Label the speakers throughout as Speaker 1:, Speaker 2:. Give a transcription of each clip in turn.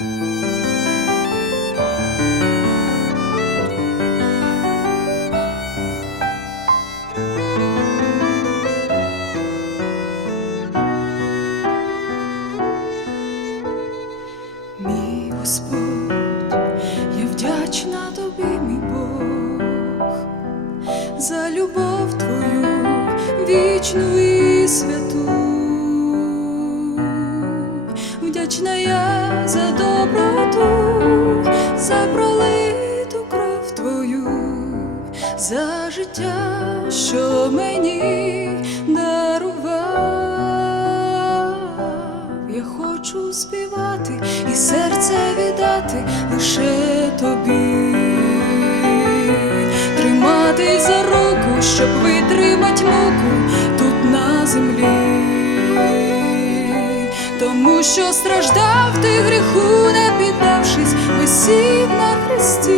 Speaker 1: Мій я вдячна тобі, мій Бог, за любов твою вічну і святу. Вдячна я за життя, що мені дарував. Я хочу співати і серце віддати лише тобі, тримати за руку, щоб витримать муку тут на землі, тому що страждав ти гріху, не піддавшись, висів на хресті.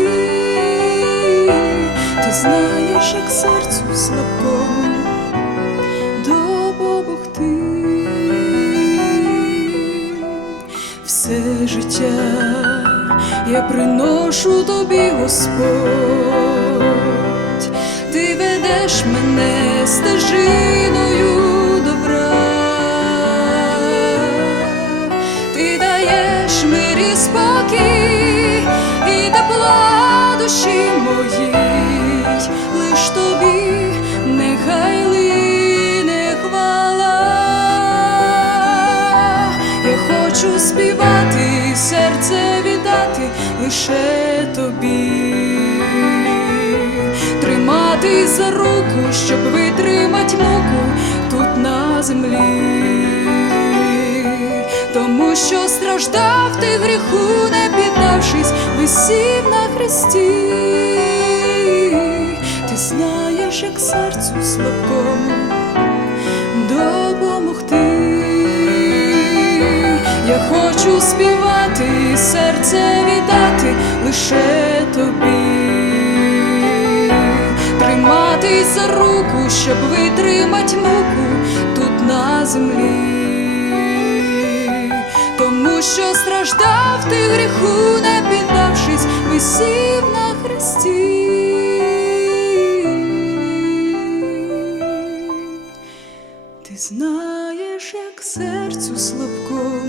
Speaker 1: Ти знаєш, як серцю слабкому допомогти. Все життя я приношу тобі, Господь, ти ведеш мене стежиною добра, ти даєш мирі спокій і тепла душі лиш тобі нехай лине хвала. Я хочу співати, серце віддати лише тобі, тримати за руку, щоб витримать муку тут на землі, тому що страждав ти гріху, не піддавшись, висів на хресті. Серцю слабкому допомогти. Я хочу співати, серце віддати лише тобі, тримати за руку, щоб витримать муку тут на землі, тому що страждав ти гріху, не піддавшись, знаєш, як серцю слабкому